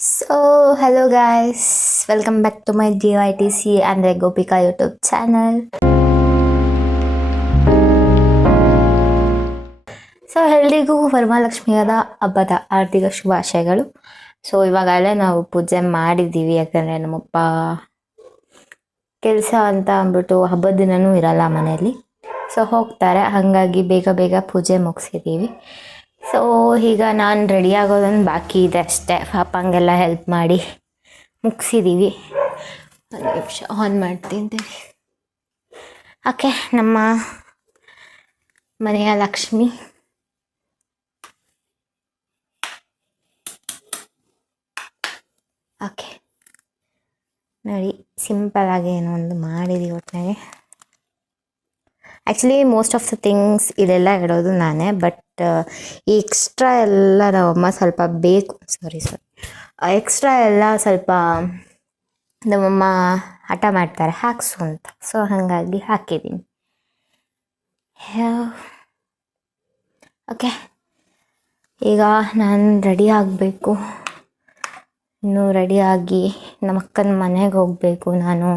Hello guys, welcome back to my GYTC and Gopika YouTube channel. ಎಲ್ರಿಗೂ ವರಮಹಾಲಕ್ಷ್ಮಿಯದ ಹಬ್ಬದ ಆರ್ಥಿಕ ಶುಭಾಶಯಗಳು. ಇವಾಗಲೇ ನಾವು ಪೂಜೆ ಮಾಡಿದ್ದೀವಿ, ಯಾಕಂದರೆ ನಮ್ಮಪ್ಪ ಕೆಲಸ ಅಂತ ಅಂದ್ಬಿಟ್ಟು ಹಬ್ಬದ ದಿನವೂ ಇರಲ್ಲ ಮನೆಯಲ್ಲಿ. ಹೋಗ್ತಾರೆ, ಹಾಗಾಗಿ ಬೇಗ ಬೇಗ ಪೂಜೆ ಮುಗಿಸಿದ್ದೀವಿ. ಈಗ ನಾನು ರೆಡಿ ಆಗೋದೊಂದು ಬಾಕಿ ಇದೆ ಅಷ್ಟೇ. ಪಾಪಂಗೆಲ್ಲ ಹೆಲ್ಪ್ ಮಾಡಿ ಮುಗಿಸಿದ್ದೀವಿ. ಒಂದು ನಿಮಿಷ ಆನ್ ಮಾಡ್ತೀನಿ. ಓಕೆ, ನಮ್ಮ ಮನೆಯ ಲಕ್ಷ್ಮಿ ಓಕೆ ನೋಡಿ, ಸಿಂಪಲ್ಲಾಗಿ ಏನೋ ಒಂದು ಮಾಡಿದ್ದೀವಿ. ಒಟ್ಟಿನಾಗೆ actually most of the things ಇದೆಲ್ಲ ಇಡೋದು ನಾನೇ, ಬಟ್ ಈ ಎಕ್ಸ್ಟ್ರಾ ಎಲ್ಲ ನಮ್ಮಮ್ಮ ಸ್ವಲ್ಪ ಬೇಕು, ಎಕ್ಸ್ಟ್ರಾ ಎಲ್ಲ ಸ್ವಲ್ಪ ನಮ್ಮಮ್ಮ ಹಠ ಮಾಡ್ತಾರೆ ಹಾಕ್ಸು ಅಂತ. ಹಾಗಾಗಿ ಹಾಕಿದ್ದೀನಿ. ಓಕೆ, ಈಗ ನಾನು ರೆಡಿ ಆಗಬೇಕು. ಇನ್ನು ರೆಡಿಯಾಗಿ ನಮ್ಮ ಅಕ್ಕನ ಮನೆಗೆ ಹೋಗಬೇಕು ನಾನು.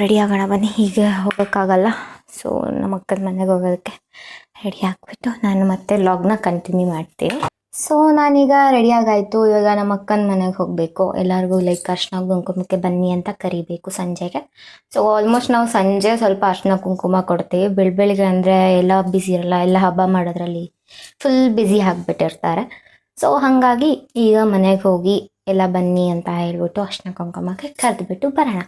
ರೆಡಿ ಆಗೋಣ ಬನ್ನಿ. ಈಗ ಹೋಗೋಕ್ಕಾಗಲ್ಲ, ನಮ್ಮ ಅಕ್ಕನ ಮನೆಗೆ ಹೋಗೋದಕ್ಕೆ ರೆಡಿ ಆಗಿಬಿಟ್ಟು ನಾನು ಮತ್ತೆ ಲಾಗ್ನ ಕಂಟಿನ್ಯೂ ಮಾಡ್ತೀನಿ. ನಾನೀಗ ರೆಡಿಯಾಗಾಯಿತು. ಇವಾಗ ನಮ್ಮ ಅಕ್ಕನ ಮನೆಗೆ ಹೋಗಬೇಕು. ಎಲ್ಲರಿಗೂ ಅರ್ಶಿನ ಕುಂಕುಮಕ್ಕೆ ಬನ್ನಿ ಅಂತ ಕರಿಬೇಕು ಸಂಜೆಗೆ. ಆಲ್ಮೋಸ್ಟ್ ನಾವು ಸಂಜೆ ಸ್ವಲ್ಪ ಅರ್ಶಿನ ಕುಂಕುಮ ಕೊಡ್ತೀವಿ. ಬೆಳಗ್ಗೆ ಅಂದರೆ ಎಲ್ಲ ಬ್ಯುಸಿ ಇರಲ್ಲ, ಎಲ್ಲ ಹಬ್ಬ ಮಾಡೋದ್ರಲ್ಲಿ ಫುಲ್ ಬ್ಯುಸಿ ಆಗಿಬಿಟ್ಟಿರ್ತಾರೆ. ಹಾಗಾಗಿ ಈಗ ಮನೆಗೆ ಹೋಗಿ ಎಲ್ಲ ಬನ್ನಿ ಅಂತ ಹೇಳ್ಬಿಟ್ಟು ಅರ್ಶಿನ ಕುಂಕುಮಕ್ಕೆ ಕರೆದುಬಿಟ್ಟು ಬರೋಣ.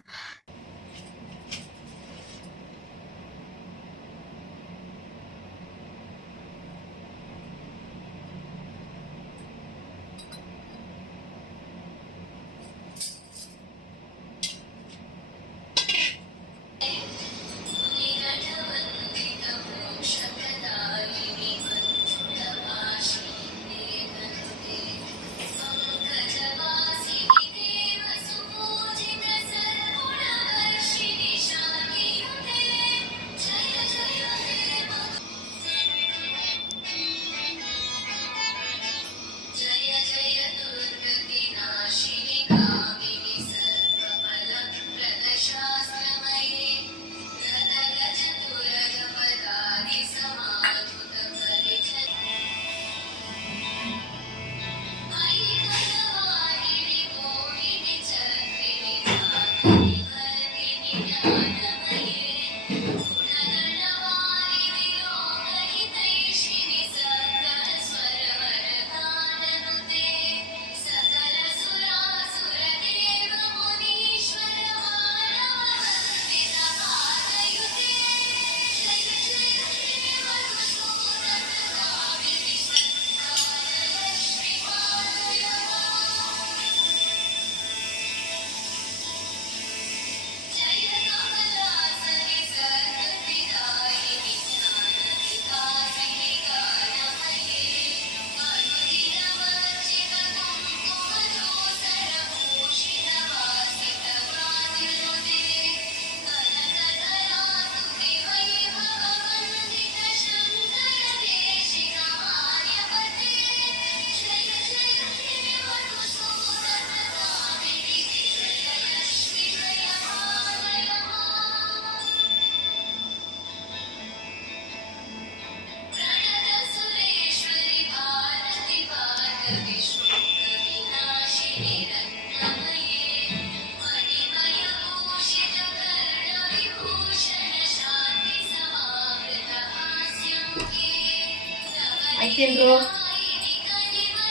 ಆಯ್ತೇನ್ರು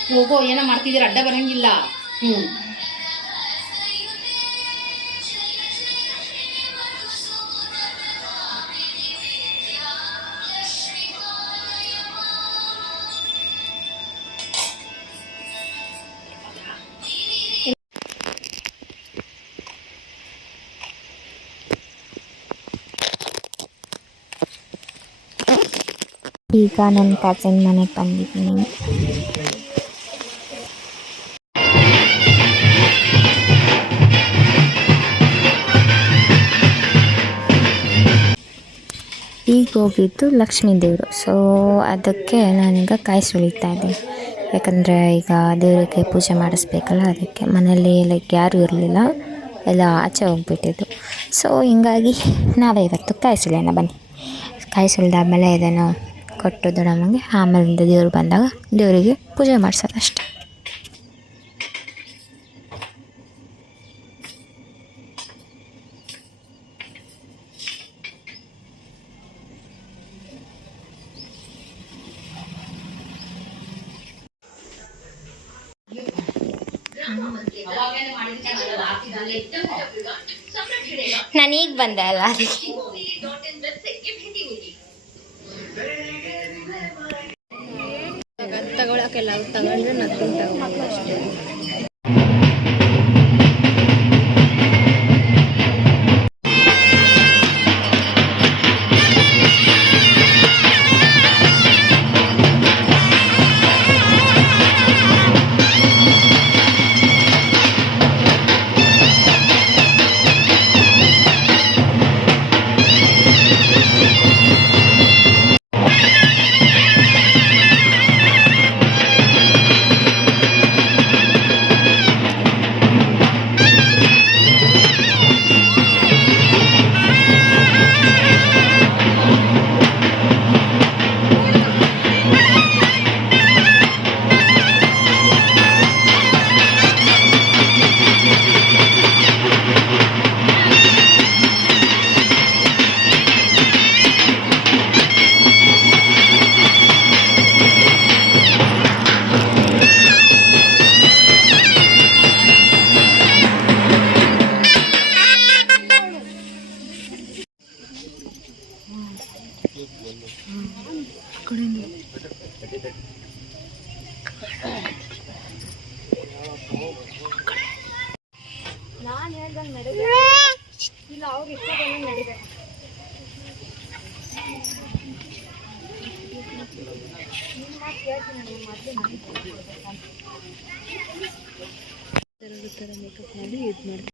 ಹೋಗೋ, ಏನೋ ಮಾಡ್ತಿದ್ದೀರ, ಅಡ್ಡ ಬರಂಗಿಲ್ಲ. ಈಗ ನನ್ನ ಕಸಿನ್ ಮನೆಗೆ ಬಂದಿದ್ದೀನಿ. ಈಗ ಹೋಗಿದ್ದು ಲಕ್ಷ್ಮೀ ದೇವರು. ಅದಕ್ಕೆ ನಾನೀಗ ಕಾಯಿ ಸುಳಿತಾ ಇದ್ದೀನಿ. ಯಾಕಂದರೆ ಈಗ ದೇವರಿಗೆ ಪೂಜೆ ಮಾಡಿಸ್ಬೇಕಲ್ಲ, ಅದಕ್ಕೆ ಮನೆಯಲ್ಲಿ ಲೈಕ್ ಯಾರೂ ಇರಲಿಲ್ಲ, ಎಲ್ಲ ಆಚೆ ಹೋಗ್ಬಿಟ್ಟಿದ್ದು. ಸೊ ಹಿಂಗಾಗಿ ನಾವೇ ಇವತ್ತು ಕಾಯಿ ಸುಲಿಯೋಣ ಬನ್ನಿ. ಕಾಯಿ ಸುಲಿದಾದ್ಮೇಲೆ ಇದನ್ನು ಕೊಟ್ಟದ್ದು ನಮಗೆ, ಆಮೇಲಿಂದ ದೇವ್ರು ಬಂದಾಗ ದೇವರಿಗೆ ಪೂಜೆ ಮಾಡಿಸೋದು ಅಷ್ಟೆ. ನಾನು ಈಗ ಬಂದೆ ಅಲ್ಲ, ಅದಕ್ಕೆ ತಗೊಳಕ್ಕೆಲ್ಲ ತಗೊಂಡ್ರೆ ನತ್ಕೊಂಡು ತಗೊಂಡು ಅಷ್ಟೇ. ನಾನು ಹೇಳ್ದಂಗೆ ನಡೆದ ಇಲ್ಲ, ಅವ್ರು ಇಷ್ಟೊಂದು ನಡೆದೆ. ನಿಮ್ಮ ಮಾತು ಕೇಳ್ತೀನಿ, ಮೊದಲು ಮೇಕಪ್ ಮಾಡಿ ಇದು ಮಾಡ್ತೀನಿ.